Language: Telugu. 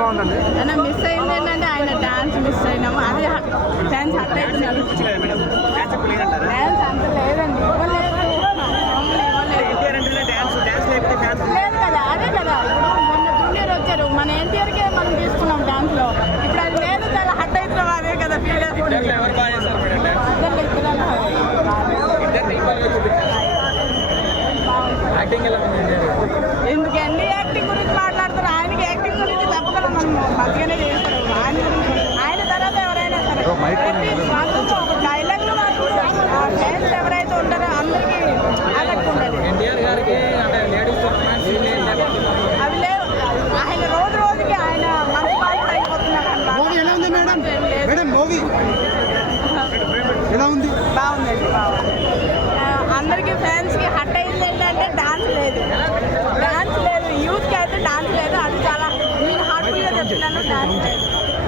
బాగుందండి. ఆయన మిస్ అయింది ఏంటంటే ఆయన డాన్స్ మిస్ అయినాము. అది డాన్స్ హట్ అవుతున్నారు. డాన్స్ అంత లేదండి, ఇవ్వలేదు లేదు కదా. అదే కదా, ఇప్పుడు మొన్న జూనియర్ వచ్చారు, మన ఎన్టీఆర్కే మనం తీసుకున్నాం డాన్స్లో. ఇప్పుడు అది లేదు, చాలా హట్ అవుతున్నాం. అదే కదా ఫీల్ అవుతుంది. ఎందుకండి యాక్టింగ్ గురించి మాట్లాడతారు? ఆయనకి యాక్టింగ్ గురించి తప్పకుండా మనం మంచిగానే చేస్తారు. ఆయన గురించి, ఆయన తర్వాత ఎవరైనా సరే ప్రతి మాత్రం ఒక డైలాగ్లో మాత్రం ఫ్యాన్స్ ఎవరైతే ఉంటారో అందరికీ ఆకట్టుకుంటారు. అవి లేవు. ఆయన రోజు రోజుకి ఆయన మంచి పాటలు అయిపోతున్నారు. బాగుందండి, బాగుంది. అందరికీ ఫ్యాన్స్కి హట్ అయింది ఏంటంటే డాన్స్ లేదు. యూత్కి అయితే డాన్స్ లేదు. అది చాలా నేను హార్ట్ఫుల్గా చెప్తున్నాను, డాన్స్ లేదు.